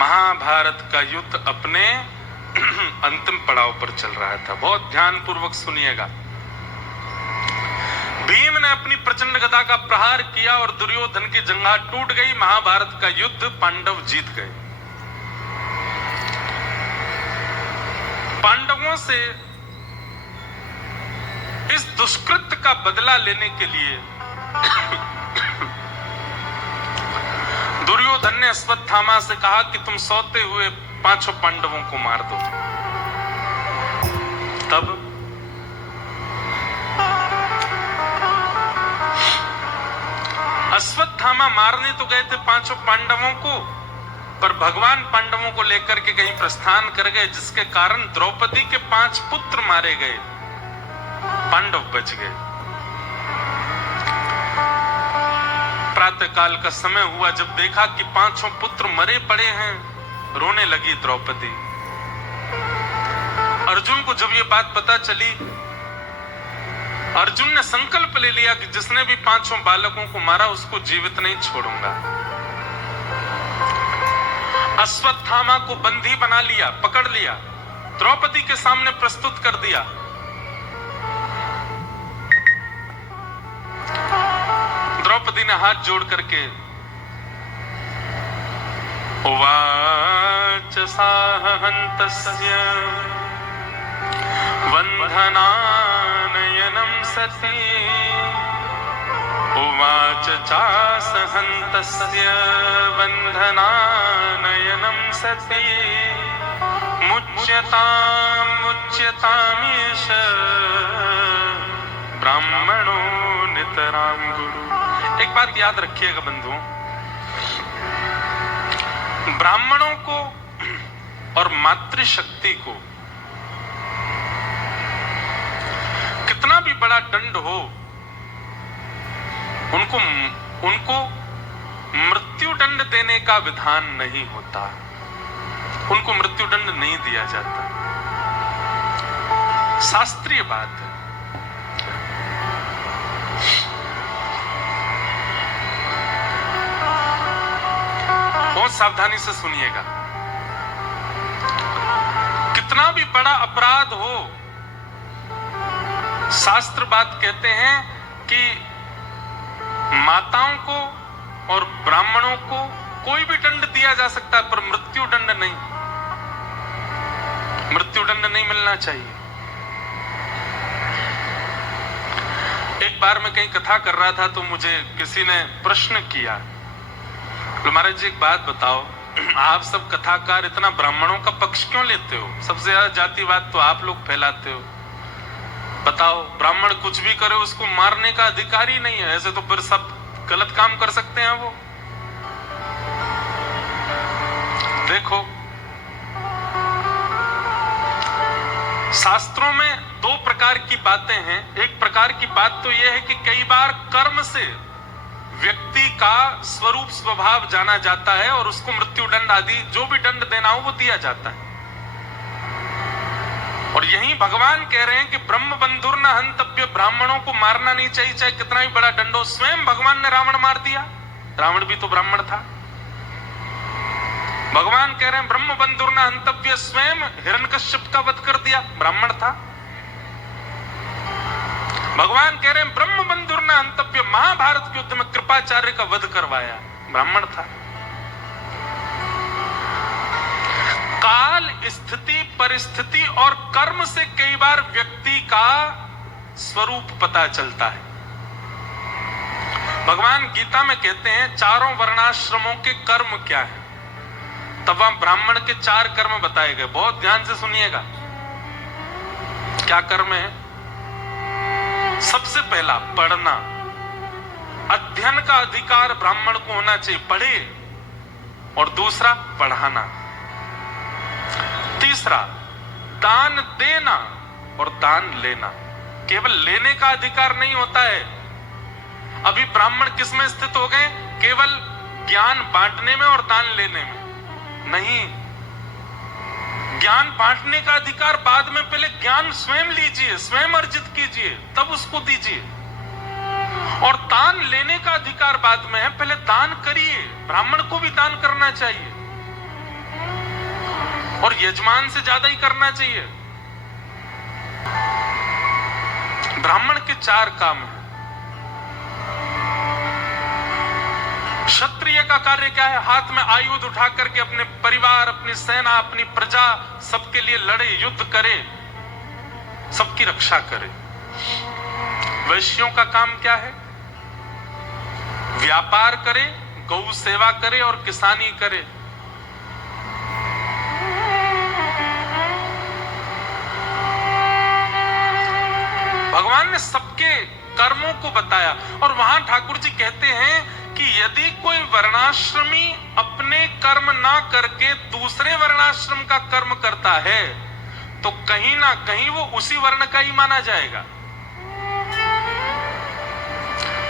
महाभारत का युद्ध अपने अंतिम पड़ाव पर चल रहा था। बहुत ध्यानपूर्वक सुनिएगा। भीम ने अपनी प्रचंड गदा का प्रहार किया और दुर्योधन की जंघा टूट गई। महाभारत का युद्ध पांडव जीत गए। पांडवों से इस दुष्कृत्य का बदला लेने के लिए दुर्योधन ने अश्वत्थामा से कहा कि तुम सोते हुए 5 पांडवों को मार दो। तब अश्वत्थामा मारने तो गए थे 5 पांडवों को, पर भगवान पांडवों को लेकर के कहीं प्रस्थान कर गए, जिसके कारण द्रौपदी के 5 पुत्र मारे गए, पांडव बच गए। प्रातः काल का समय हुआ, जब देखा कि 5 पुत्र मरे पड़े हैं, रोने लगी द्रौपदी। अर्जुन को जब ये बात पता चली, अर्जुन ने संकल्प ले लिया कि जिसने भी 5 बालकों को मारा उसको जीवित नहीं छोड़ूंगा। अश्वत्थामा को बंदी बना लिया, पकड़ लिया, द्रौपदी के सामने प्रस्तुत कर दिया। द्रौपदी ने हाथ जोड़ करके उवाच साहन्तस्य वन्धनानयनं सति उवाच चासहन्तस्य वन्धनानयनं सति मुच्यतामीश ब्राह्मणो नितरां गुरु। एक बात याद रखिएगा बंधुओं, ब्राह्मणों को और मातृशक्ति को कितना भी बड़ा दंड हो, उनको मृत्यु दंड देने का विधान नहीं होता। उनको मृत्यु दंड नहीं दिया जाता। शास्त्रीय बात है। बहुत सावधानी से सुनिएगा। कितना भी बड़ा अपराध हो, शास्त्र बात कहते हैं कि माताओं को और ब्राह्मणों को कोई भी दंड दिया जा सकता है, पर मृत्यु दंड नहीं। मृत्यु दंड नहीं मिलना चाहिए। एक बार मैं कहीं कथा कर रहा था तो मुझे किसी ने प्रश्न किया, महाराज जी एक बात बताओ, आप सब कथाकार इतना ब्राह्मणों का पक्ष क्यों लेते हो? सबसे ज्यादा जातिवाद तो आप लोग फैलाते हो। बताओ, ब्राह्मण कुछ भी करे उसको मारने का अधिकार ही नहीं है। ऐसे तो फिर सब गलत काम कर सकते हैं वो। देखो, शास्त्रों में 2 प्रकार की बातें हैं। एक प्रकार की बात तो यह है कि कई बार कर्म से व्यक्ति का स्वरूप स्वभाव जाना जाता है और उसको मृत्यु दंड आदि जो भी दंड देना हो वो दिया जाता है। और यही भगवान कह रहे हैं कि ब्रह्म बंधुर न हंतव्य, ब्राह्मणों को मारना नहीं चाहिए, चाहे कितना ही बड़ा दंड हो। स्वयं भगवान ने रावण मार दिया। रावण भी तो ब्राह्मण था। भगवान कह रहे हैं ब्रह्म बंधुर न हंतव्य, स्वयं हिरण्यकश्यप का वध कर दिया, ब्राह्मण था। भगवान कह रहे हैं ब्रह्म बंधुर न हंतव्य, महाभारत के युद्ध में कृपाचार्य का वध करवाया, ब्राह्मण था। काल, स्थिति, परिस्थिति और कर्म से कई बार व्यक्ति का स्वरूप पता चलता है। भगवान गीता में कहते हैं 4 वर्णाश्रमों के कर्म क्या है। तब वहां ब्राह्मण के 4 कर्म बताए गए। बहुत ध्यान से सुनिएगा। क्या कर्म है? सबसे पहला पढ़ना, अध्ययन का अधिकार ब्राह्मण को होना चाहिए, पढ़े। और दूसरा पढ़ाना। तीसरा दान देना और दान लेना। केवल लेने का अधिकार नहीं होता है। अभी ब्राह्मण किस में स्थित हो गए? केवल ज्ञान बांटने में और दान लेने में नहीं। ज्ञान बांटने का अधिकार बाद में, पहले ज्ञान स्वयं लीजिए, स्वयं अर्जित कीजिए, तब उसको दीजिए। और दान लेने का अधिकार बाद में है, पहले दान करिए। ब्राह्मण को भी दान करना चाहिए। और यजमान से ज्यादा ही करना चाहिए। ब्राह्मण के 4 काम हैं। क्षत्रिय का कार्य क्या है? हाथ में आयुध उठा करके अपने परिवार, अपनी सेना, अपनी प्रजा, सबके लिए लड़े, युद्ध करे, सबकी रक्षा करे। वैश्यों का काम क्या है? व्यापार करे, गौ सेवा करे और किसानी करे। भगवान ने सबके कर्मों को बताया और वहां ठाकुर जी कहते हैं कि यदि कोई वर्णाश्रमी अपने कर्म ना करके दूसरे वर्णाश्रम का कर्म करता है तो कहीं ना कहीं वो उसी वर्ण का ही माना जाएगा।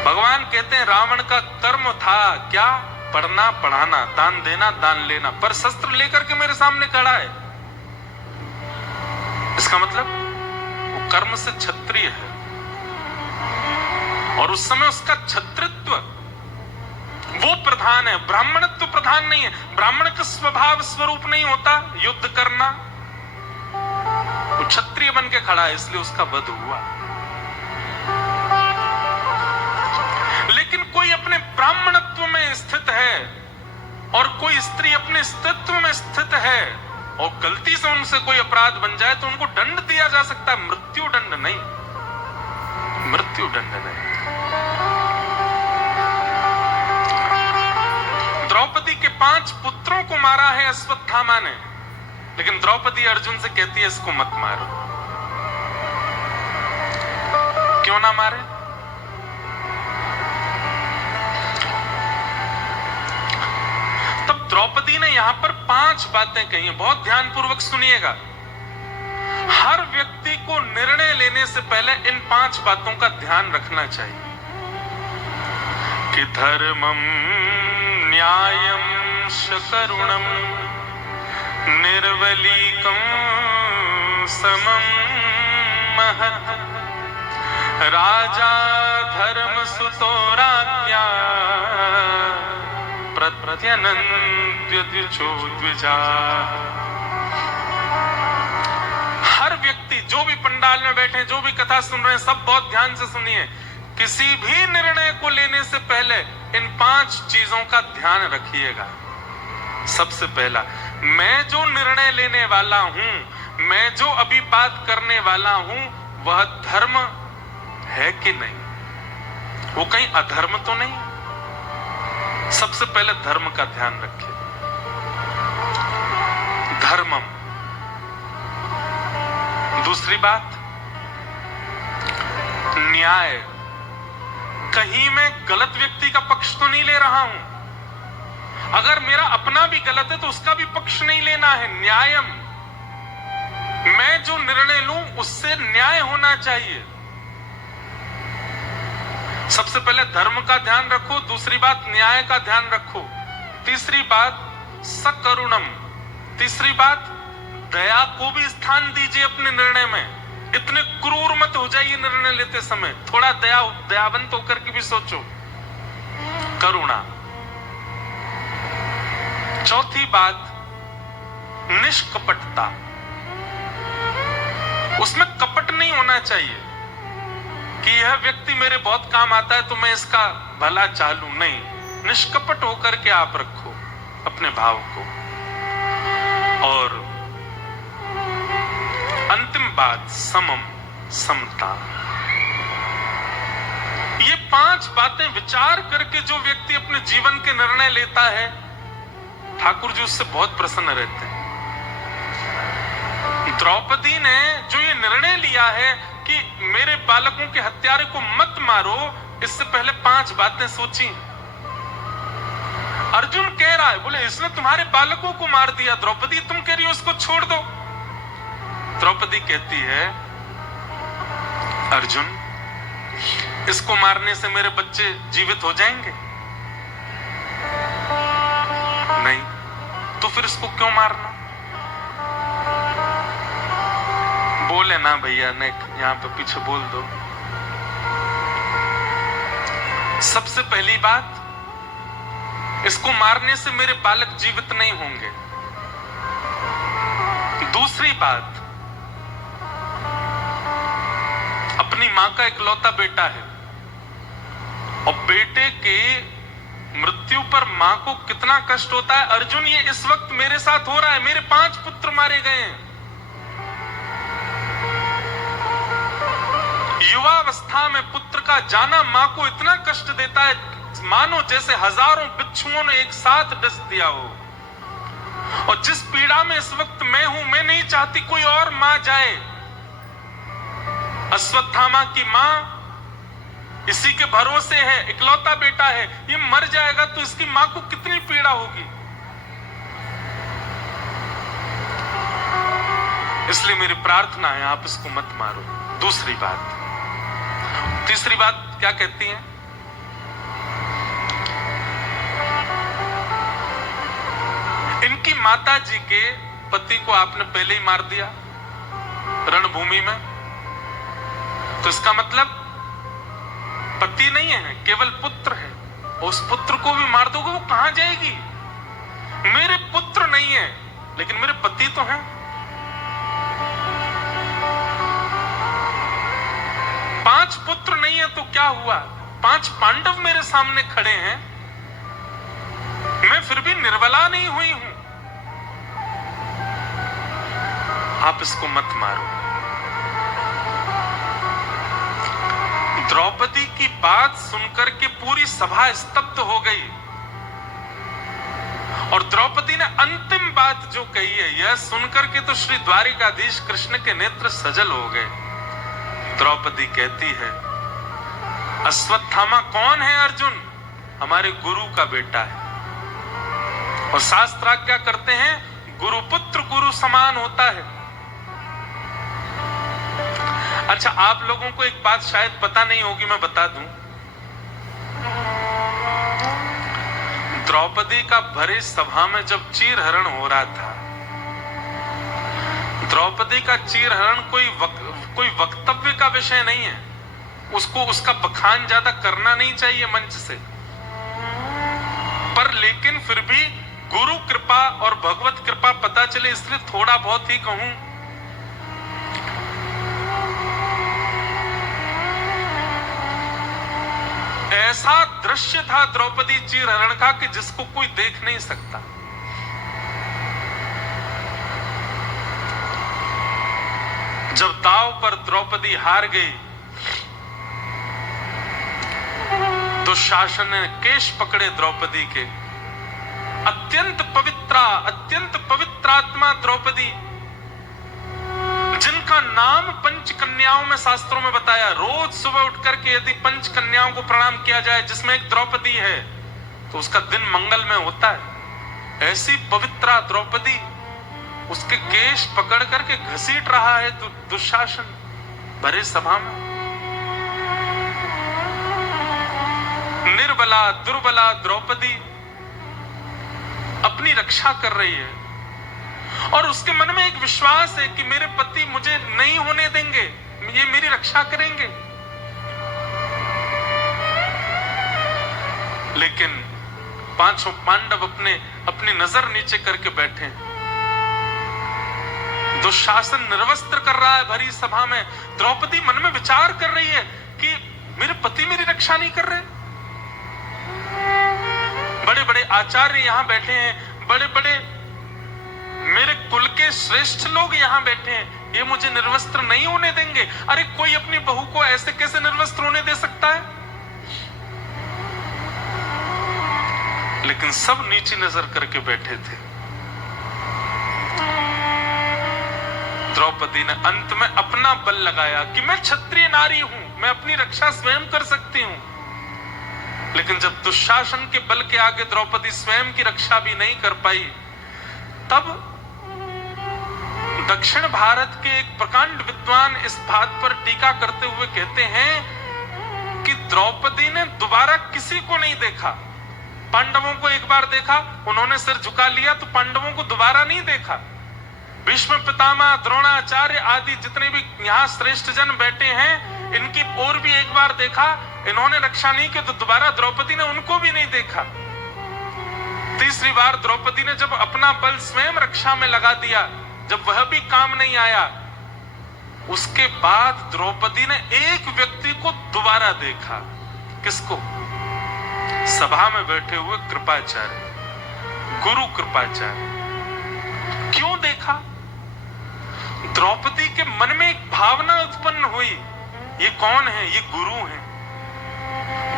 भगवान कहते हैं रावण का कर्म था क्या? पढ़ना, पढ़ाना, दान देना, दान लेना, पर शस्त्र लेकर के मेरे सामने खड़ा है। इसका मतलब वो कर्म से क्षत्रिय है और उस समय उसका क्षत्रित्व वो प्रधान है, ब्राह्मणत्व प्रधान नहीं है। ब्राह्मण का स्वभाव स्वरूप नहीं होता युद्ध करना। वो क्षत्रिय बन के खड़ा है, इसलिए उसका वध हुआ। लेकिन कोई अपने ब्राह्मणत्व में स्थित है और कोई स्त्री अपने स्त्रीत्व में स्थित है और गलती से उनसे कोई अपराध बन जाए तो उनको दंड दिया जा सकता है, मृत्यु दंड नहीं, मृत्यु दंड नहीं। द्रौपदी के 5 पुत्रों को मारा है अश्वत्थामा ने, लेकिन द्रौपदी अर्जुन से कहती है इसको मत मारो। क्यों ना मारे? तब द्रौपदी ने यहां पर 5 बातें कही हैं, बहुत ध्यानपूर्वक सुनिएगा। हर व्यक्ति को निर्णय लेने से पहले इन 5 बातों का ध्यान रखना चाहिए कि धर्मम न्यायम शकरुणम निर्वलीकम समम महत् राजा धर्म सुतो राज्ञा प्रत्यनन्त्य द्विजा। हर व्यक्ति, जो भी पंडाल में बैठे, जो भी कथा सुन रहे हैं, सब बहुत ध्यान से सुनिए। किसी भी निर्णय को लेने से पहले इन 5 चीजों का ध्यान रखिएगा। सबसे पहला, मैं जो निर्णय लेने वाला हूं, मैं जो अभी बात करने वाला हूं, वह धर्म है कि नहीं, वो कहीं अधर्म तो नहीं। सबसे पहले धर्म का ध्यान रखिए। धर्मम। दूसरी बात, न्याय। कहीं मैं गलत व्यक्ति का पक्ष तो नहीं ले रहा हूं। अगर मेरा अपना भी गलत है तो उसका भी पक्ष नहीं लेना है। न्यायम, मैं जो निर्णय लूं उससे न्याय होना चाहिए। सबसे पहले धर्म का ध्यान रखो, दूसरी बात न्याय का ध्यान रखो, तीसरी बात सकरुणम, तीसरी बात दया को भी स्थान दीजिए अपने निर्णय में। इतने क्रूर मत हो जाइए निर्णय लेते समय, थोड़ा दयावंत होकर के भी सोचो। करुणा। चौथी बात, निष्कपटता। उसमें कपट नहीं होना चाहिए कि यह व्यक्ति मेरे बहुत काम आता है तो मैं इसका भला चालू, नहीं। निष्कपट होकर के आप रखो अपने भाव को। और अंतिम बात, समम, समता। ये 5 बातें विचार करके जो व्यक्ति अपने जीवन के निर्णय लेता है, ठाकुर जी उससे बहुत प्रसन्न रहते हैं। द्रौपदी ने जो ये निर्णय लिया है कि मेरे बालकों के हत्यारे को मत मारो, इससे पहले 5 बातें सोची। अर्जुन कह रहा है, बोले इसने तुम्हारे बालकों को मार दिया, द्रौपदी तुम कह रही हो उसको छोड़ दो। द्रौपदी कहती है, अर्जुन इसको मारने से मेरे बच्चे जीवित हो जाएंगे? नहीं, तो फिर इसको क्यों मारना? बोले ना भैया, ने यहां पे पीछे बोल दो। सबसे पहली बात, इसको मारने से मेरे बालक जीवित नहीं होंगे। दूसरी बात, अपनी मां का इकलौता बेटा है और बेटे के मृत्यु पर मां को कितना कष्ट होता है। अर्जुन, ये इस वक्त मेरे साथ हो रहा है, मेरे 5 पुत्र मारे गए हैं। युवावस्था में पुत्र का जाना मां को इतना कष्ट देता है, मानो जैसे हजारों बिच्छुओं ने एक साथ डस दिया हो। और जिस पीड़ा में इस वक्त मैं हूं, मैं नहीं चाहती कोई और मां जाए। अश्वत्थामा की मां इसी के भरोसे है, इकलौता बेटा है, ये मर जाएगा तो इसकी मां को कितनी पीड़ा होगी। इसलिए मेरी प्रार्थना है, आप इसको मत मारो। दूसरी बात, तीसरी बात क्या कहती है? इनकी माता जी के पति को आपने पहले ही मार दिया रणभूमि में, तो इसका मतलब पति नहीं है, केवल पुत्र है। उस पुत्र को भी मार दोगे, वो कहां जाएगी? मेरे पुत्र नहीं है लेकिन मेरे पति तो हैं। 5 पुत्र नहीं है तो क्या हुआ? 5 पांडव मेरे सामने खड़े हैं, मैं फिर भी निर्बला नहीं हुई हूं। आप इसको मत मारो। द्रौपदी की बात सुनकर के पूरी सभा स्तब्ध हो गई और द्रौपदी ने अंतिम बात जो कही है, यह सुनकर के तो श्री द्वारिकाधीश कृष्ण के नेत्र सजल हो गए। द्रौपदी कहती है, अश्वत्थामा कौन है अर्जुन? हमारे गुरु का बेटा है। और शास्त्र क्या करते हैं? गुरुपुत्र गुरु समान होता है। अच्छा, आप लोगों को एक बात शायद पता नहीं होगी, मैं बता दूं। द्रौपदी का भरे सभा में जब चीरहरण हो रहा था, द्रौपदी का चीरहरण कोई वक्तव्य का विषय नहीं है, उसको उसका बखान ज्यादा करना नहीं चाहिए मंच से, पर लेकिन फिर भी गुरु कृपा और भगवत कृपा पता चले इसलिए थोड़ा बहुत ही कहूं। ऐसा दृश्य था द्रौपदी चीरहरण का कि जिसको कोई देख नहीं सकता। जब दांव पर द्रौपदी हार गई, दुशासन ने केश पकड़े द्रौपदी के। अत्यंत पवित्रात्मा द्रौपदी, जिनका नाम पंच कन्याओं में शास्त्रों में बताया, रोज सुबह उठकर के यदि पंच कन्याओं को प्रणाम किया जाए जिसमें एक द्रौपदी है तो उसका दिन मंगल में होता है। ऐसी पवित्रा द्रौपदी उसके केश पकड़ करके घसीट रहा है दुशासन भरे सभा में। निर्बला दुर्बला द्रौपदी अपनी रक्षा कर रही है और उसके मन में एक विश्वास है कि मेरे पति मुझे नहीं होने देंगे, ये मेरी रक्षा करेंगे। लेकिन 5 पांडव अपनी नजर नीचे करके बैठे। दुशासन निर्वस्त्र कर रहा है भरी सभा में। द्रौपदी मन में विचार कर रही है कि मेरे पति मेरी रक्षा नहीं कर रहे। बड़े बड़े आचार्य यहां बैठे हैं, बड़े बड़े मेरे कुल के श्रेष्ठ लोग यहां बैठे हैं, ये मुझे निर्वस्त्र नहीं होने देंगे। अरे कोई अपनी बहू को ऐसे कैसे निर्वस्त्र होने दे सकता है? लेकिन सब नीची नजर करके बैठे थे। द्रौपदी ने अंत में अपना बल लगाया कि मैं क्षत्रिय नारी हूं, मैं अपनी रक्षा स्वयं कर सकती हूं। लेकिन जब दुशासन के बल के आगे द्रौपदी स्वयं की रक्षा भी नहीं कर पाई, तब दक्षिण भारत के एक प्रकांड विद्वान इस बात पर टीका करते हुए कहते हैं कि द्रौपदी ने दोबारा किसी को नहीं देखा। पांडवों को एक बार देखा, उन्होंने सिर झुका लिया, तो पांडवों को दोबारा नहीं देखा। भीष्म पितामह, द्रोणाचार्य आदि जितने भी यहाँ श्रेष्ठ जन बैठे हैं, इनकी ओर भी एक बार देखा, इन्होंने रक्षा नहीं की, तो दोबारा द्रौपदी ने उनको भी नहीं देखा। तीसरी बार द्रौपदी ने जब अपना बल स्वयं रक्षा में लगा दिया, जब वह भी काम नहीं आया, उसके बाद द्रौपदी ने एक व्यक्ति को दोबारा देखा। किसको? सभा में बैठे हुए कृपाचार्य, गुरु कृपाचार्य। क्यों देखा? द्रौपदी के मन में एक भावना उत्पन्न हुई, ये कौन है? ये गुरु है।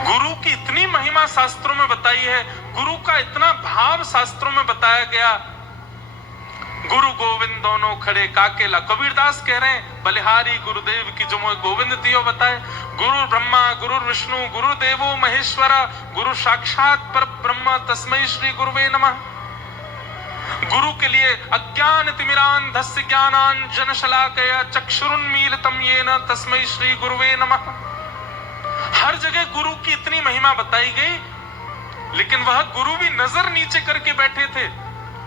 गुरु की इतनी महिमा शास्त्रों में बताई है, गुरु का इतना भाव शास्त्रों में बताया गया। गुरु गोविंद दोनों खड़े काकेला। कबीरदास कह रहे हैं, बलिहारी गुरुदेव की जो मोह गोविंद दियो बताए। गुरु ब्रह्मा गुरु विष्णु गुरु देवो महेश्वरा, गुरु साक्षात पर ब्रह्म तस्मै श्री गुरुवे नमः। गुरु के लिए अज्ञान तिमिरांधस्य ज्ञानांजन शलाकया चक्षुरुन्मीलितं येन तस्मै श्री गुरुवे नमः। हर जगह गुरु की इतनी महिमा बताई गई, लेकिन वह गुरु भी नजर नीचे करके बैठे थे।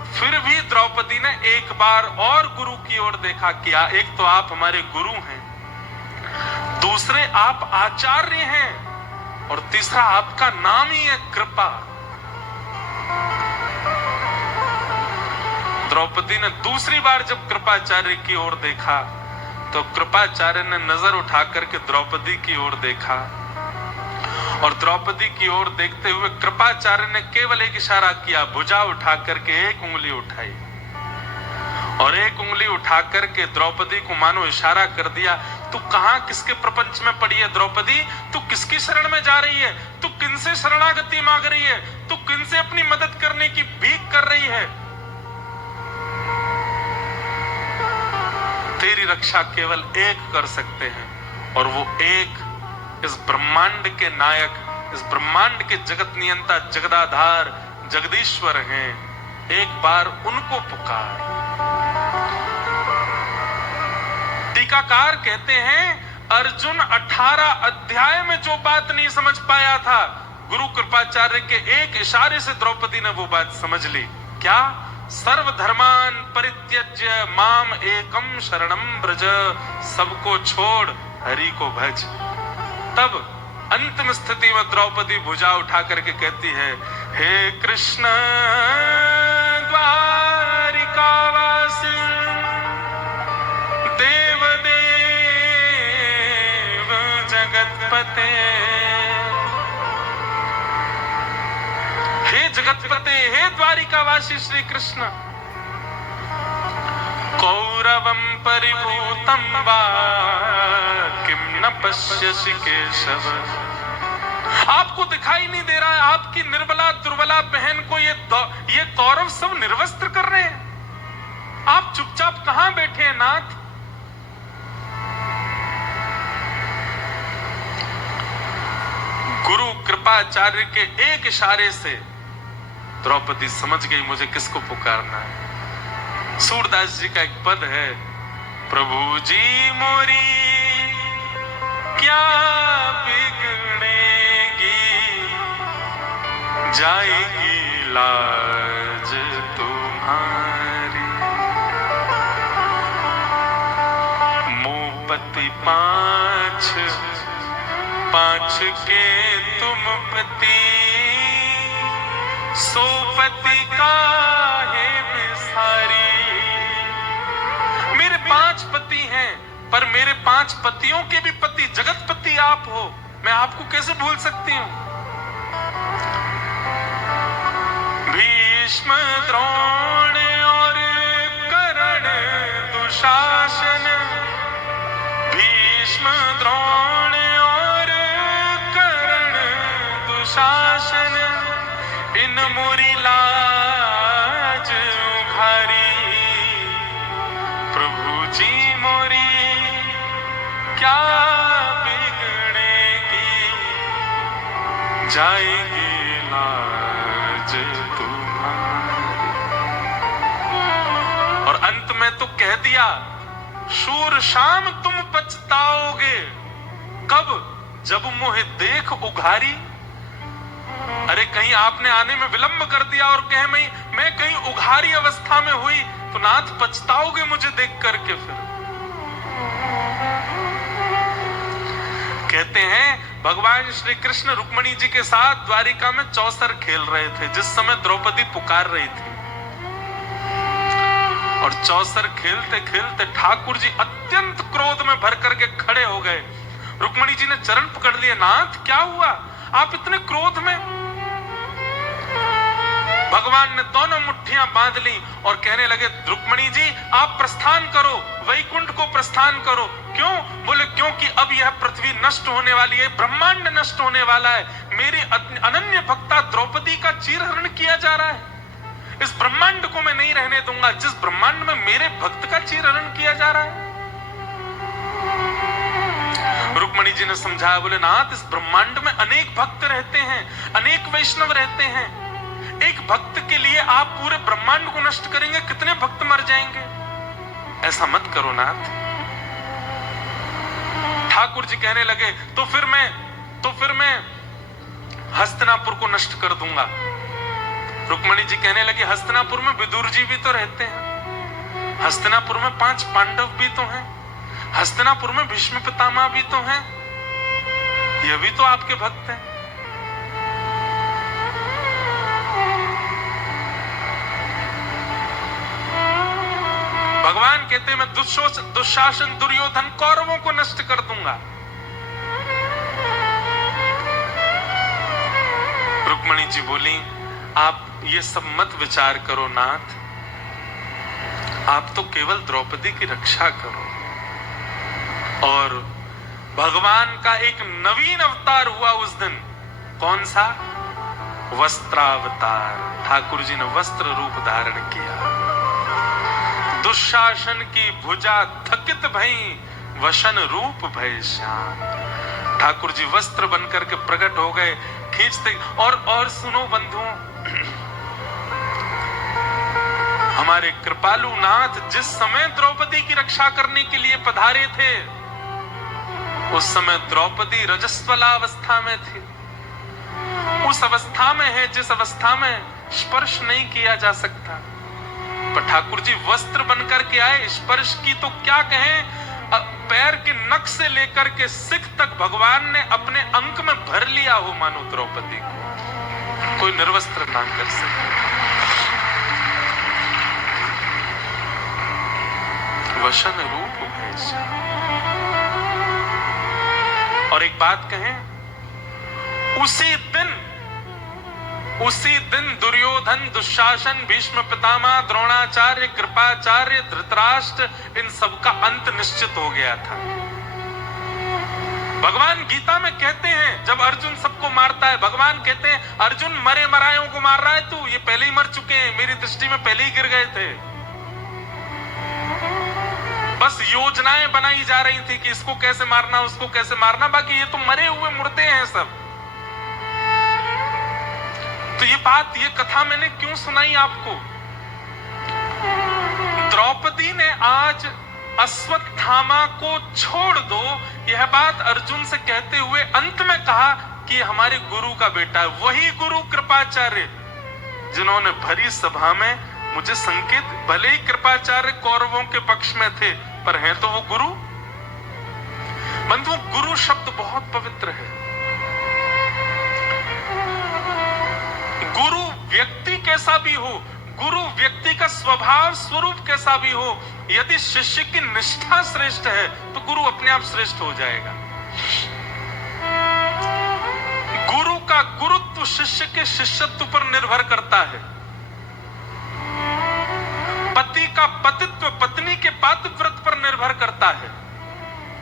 फिर भी द्रौपदी ने एक बार और गुरु की ओर देखा। क्या? एक तो आप हमारे गुरु हैं, दूसरे आप आचार्य हैं, और तीसरा आपका नाम ही है कृपा। द्रौपदी ने दूसरी बार जब कृपाचार्य की ओर देखा, तो कृपाचार्य ने नजर उठा करके द्रौपदी की ओर देखा, और द्रौपदी की ओर देखते हुए कृपाचार्य ने केवल एक इशारा किया, भुजा उठा करके एक उंगली उठाई, और एक उंगली उठा करके द्रौपदी को मानो इशारा कर दिया, तू कहां किसके प्रपंच में पड़ी है द्रौपदी? तू किसकी शरण में जा रही है? तू किनसे शरणागति मांग रही है? तू किनसे अपनी मदद करने की भीख कर रही है? तेरी रक्षा केवल एक कर सकते हैं, और वो एक इस ब्रह्मांड के नायक, इस ब्रह्मांड के जगत नियंता, जगदाधार, जगदीश्वर हैं। एक बार उनको पुकार। टीकाकार कहते हैं, अर्जुन 18 अध्याय में जो बात नहीं समझ पाया था, गुरु कृपाचार्य के एक इशारे से द्रौपदी ने वो बात समझ ली। क्या? सर्वधर्मान परित्यज्य माम एकम शरणम ब्रज, सबको छोड़ हरि को भज। तब अंतिम स्थिति में द्रौपदी भुजा उठा करके कहती है, हे कृष्ण द्वारिकावासी देव देव जगतपते, हे जगतपते, हे द्वारिकावासी श्री कृष्ण, कौरवं परिभूतं वा किम न पश्यसि केशव। आपको दिखाई नहीं दे रहा है आपकी निर्बला दुर्बला बहन को ये कौरव सब निर्वस्त्र कर रहे हैं? आप चुपचाप कहां बैठे हैं नाथ? गुरु कृपाचार्य के एक इशारे से द्रौपदी समझ गई मुझे किसको पुकारना है। सूरदास जी का एक पद है, प्रभु जी मोरी क्या बिगड़ेगी, जाएगी लाज तुम्हारी। मोपति पांच पांच के तुम पति, सोपति का है बिसारी। मेरे 5 पति हैं, पर मेरे 5 पतियों के भी पति जगतपति आप हो, मैं आपको कैसे भूल सकती हूं? भीष्म द्रोण और कर्ण दुशासन, भीष्म द्रोण और कर्ण दुशासन, इन मोरी लाज उघारी। प्रभु जी मोरी क्या बिगड़ेगी, जाएगी लाज तुम्हारी। और अंत में तो कह दिया, शूर शाम तुम पछताओगे, कब? जब मोहे देख उघारी। अरे कहीं आपने आने में विलंब कर दिया और कहे मैं कहीं उघारी अवस्था में हुई तो नाथ पछताओगे मुझे देख करके। फिर कहते हैं भगवान श्री कृष्ण रुक्मिणी जी के साथ द्वारिका में चौसर खेल रहे थे जिस समय द्रौपदी पुकार रही थी, और चौसर खेलते खेलते ठाकुर जी अत्यंत क्रोध में भर करके खड़े हो गए। रुक्मणी जी ने चरण पकड़ लिए, नाथ क्या हुआ, आप इतने क्रोध में? भगवान ने दोनों मुट्ठियां बांध ली और कहने लगे, रुक्मणी जी आप प्रस्थान करो, वैकुंठ को प्रस्थान करो। क्यों? बोले क्योंकि अब यह पृथ्वी नष्ट होने वाली है, ब्रह्मांड नष्ट होने वाला है, मेरी अनन्य भक्ता द्रौपदी का चीरहरण किया जा रहा है। इस ब्रह्मांड को मैं नहीं रहने दूंगा जिस ब्रह्मांड में मेरे भक्त का चीरहरण किया जा रहा है। रुक्मणी जी ने समझाया, बोले नाथ इस ब्रह्मांड में अनेक भक्त रहते हैं, अनेक वैष्णव रहते हैं, एक भक्त के लिए आप पूरे ब्रह्मांड को नष्ट करेंगे, कितने भक्त मर जाएंगे, ऐसा मत करो नाथ। ठाकुर जी कहने लगे, तो फिर मैं हस्तिनापुर को नष्ट कर दूंगा। रुक्मणी जी कहने लगी, हस्तिनापुर में विदुर जी भी तो रहते हैं, हस्तिनापुर में 5 पांडव भी तो हैं, हस्तिनापुर में भीष्म पितामह भी तो हैं, ये भी तो आपके भक्त हैं। भगवान कहते मैं दुशासन दुर्योधन कौरवों को नष्ट कर दूंगा। रुक्मणी जी बोली, आप ये सब मत विचार करो नाथ, आप तो केवल द्रौपदी की रक्षा करो। और भगवान का एक नवीन अवतार हुआ उस दिन। कौन सा? वस्त्रावतार। ठाकुर जी ने वस्त्र रूप धारण किया। दुशासन की भुजा थकित भई, वशन रूप भय श्याम। ठाकुर जी वस्त्र बनकर के प्रकट हो गए, खींचते। और सुनो बंधुओं, हमारे कृपालु नाथ जिस समय द्रौपदी की रक्षा करने के लिए पधारे थे, उस समय द्रौपदी रजस्वलावस्था में थी। उस अवस्था में है जिस अवस्था में स्पर्श नहीं किया जा सकता। पर ठाकुर जी वस्त्र बनकर के आए, स्पर्श की तो क्या कहें, पैर के नख से लेकर के सिख तक भगवान ने अपने अंक में भर लिया हो, मानो द्रौपदी को कोई निर्वस्त्र ना कर सके। वशन रूप भैसा। और एक बात कहें, उसी दिन दुर्योधन, दुशासन, भीष्म पितामह, द्रोणाचार्य, कृपाचार्य, धृतराष्ट्र, इन सब का अंत निश्चित हो गया था। भगवान गीता में कहते हैं, जब अर्जुन सबको मारता है, भगवान कहते हैं अर्जुन मरे मरायों को मार रहा है तू, ये पहले ही मर चुके हैं, मेरी दृष्टि में पहले ही गिर गए थे। बस योजनाएं बनाई जा रही थी कि इसको कैसे मारना, उसको कैसे मारना, बाकी ये तो मरे हुए मुर्दे हैं सब। तो ये बात, ये कथा मैंने क्यों सुनाई आपको? द्रौपदी ने आज अश्वत्थामा को छोड़ दो, यह बात अर्जुन से कहते हुए अंत में कहा कि हमारे गुरु का बेटा है। वही गुरु कृपाचार्य जिन्होंने भरी सभा में मुझे संकेत, भले ही कृपाचार्य कौरवों के पक्ष में थे, पर हैं तो वो गुरु। बंधुओं, गुरु शब्द बहुत पवित्र है। गुरु व्यक्ति कैसा भी हो, गुरु व्यक्ति का स्वभाव स्वरूप कैसा भी हो, यदि शिष्य की निष्ठा श्रेष्ठ है तो गुरु अपने आप श्रेष्ठ हो जाएगा। गुरु का गुरुत्व शिष्य के शिष्यत्व पर निर्भर करता है। पति का पतित्व पत्नी के पातिव्रत पर निर्भर करता है।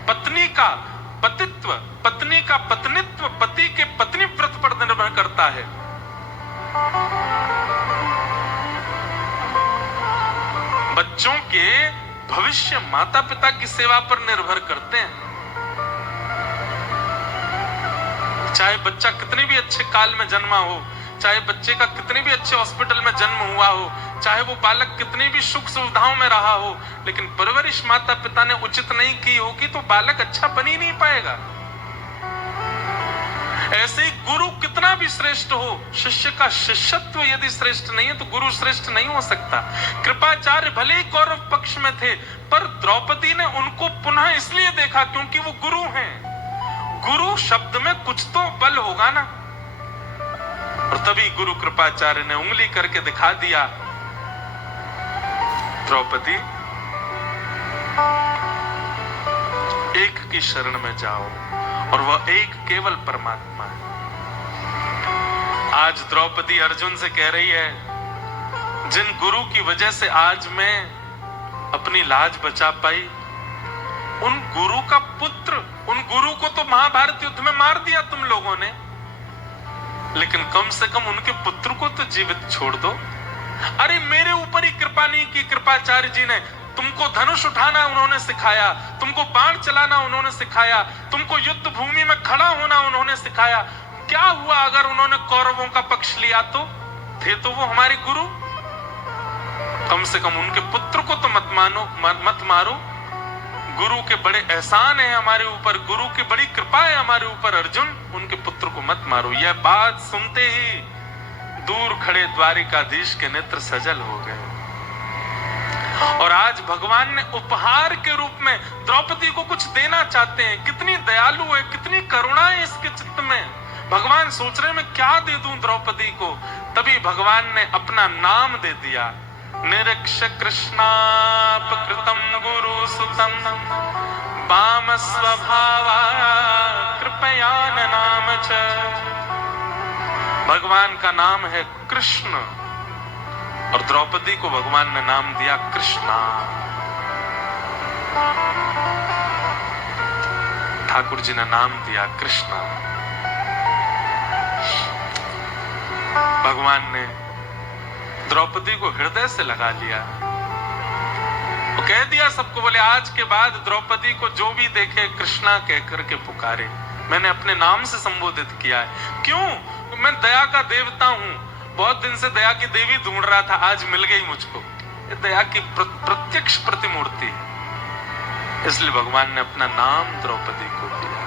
पत्नी का पतित्व, पत्नी का पत्नित्व पति के पत्नीव्रत पर निर्भर करता है। बच्चों के भविष्य माता पिता की सेवा पर निर्भर करते हैं। चाहे बच्चा कितने भी अच्छे काल में जन्मा हो, चाहे बच्चे का कितने भी अच्छे हॉस्पिटल में जन्म हुआ हो, चाहे वो बालक कितनी भी सुख सुविधाओं में रहा हो, लेकिन परवरिश माता पिता ने उचित नहीं की होगी तो बालक अच्छा बन ही नहीं पाएगा। ऐसे ही गुरु कितना भी श्रेष्ठ हो, शिष्य का शिष्यत्व यदि श्रेष्ठ नहीं है तो गुरु श्रेष्ठ नहीं हो सकता। कृपाचार्य भले ही कौरव पक्ष में थे, पर द्रौपदी ने उनको पुनः इसलिए देखा क्योंकि वो गुरु हैं। गुरु शब्द में कुछ तो बल होगा ना। और तभी गुरु कृपाचार्य ने उंगली करके दिखा दिया द्रौपदी, एक की शरण में जाओ और वह एक केवल परमात्मा है। आज द्रौपदी अर्जुन से कह रही है, जिन गुरु की वजह से आज मैं अपनी लाज बचा पाई, उन गुरु का पुत्र, उन गुरु को तो महाभारत युद्ध में मार दिया तुम लोगों ने, लेकिन कम से कम उनके पुत्र को तो जीवित छोड़ दो। अरे मेरे ऊपर ही कृपा नहीं की कृपाचार्य जी ने, तुमको धनुष उठाना उन्होंने सिखाया, तुमको बाण चलाना उन्होंने सिखाया, तुमको युद्ध भूमि में खड़ा होना उन्होंने सिखाया। क्या हुआ अगर उन्होंने कौरवों का पक्ष लिया? तो थे तो वो हमारे गुरु। कम से कम उनके पुत्र को तो मत मारो। गुरु के बड़े एहसान है हमारे ऊपर, गुरु की बड़ी कृपा है हमारे ऊपर अर्जुन, उनके पुत्र को मत मारो। यह बात सुनते ही दूर खड़े द्वारिकाधीश के नेत्र सजल हो गए। और आज भगवान ने उपहार के रूप में द्रौपदी को कुछ देना चाहते हैं। कितनी दयालु है, कितनी करुणा है इसके चित्त में। भगवान सोच रहे मैं क्या दे दूं द्रौपदी को। तभी भगवान ने अपना नाम दे दिया, निरीक्ष कृष्णापकृतं गुरु सुतं वाम स्वभावा कृपयान नाम च। भगवान का नाम है कृष्ण और द्रौपदी को भगवान ने नाम दिया कृष्णा। ठाकुर जी ने नाम दिया कृष्णा। भगवान ने द्रौपदी को हृदय से लगा लिया। वो कह दिया सबको, बोले आज के बाद द्रौपदी को जो भी देखे कृष्णा कह करके पुकारे। मैंने अपने नाम से संबोधित किया है। क्यों? मैं दया का देवता हूं। बहुत दिन से दया की देवी ढूंढ रहा था, आज मिल गई मुझको। ये दया की प्रत्यक्ष प्रतिमूर्ति है। इसलिए भगवान ने अपना नाम द्रौपदी को दिया।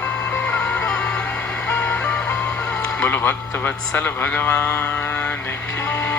बोलो भक्त वत्सल भगवान की।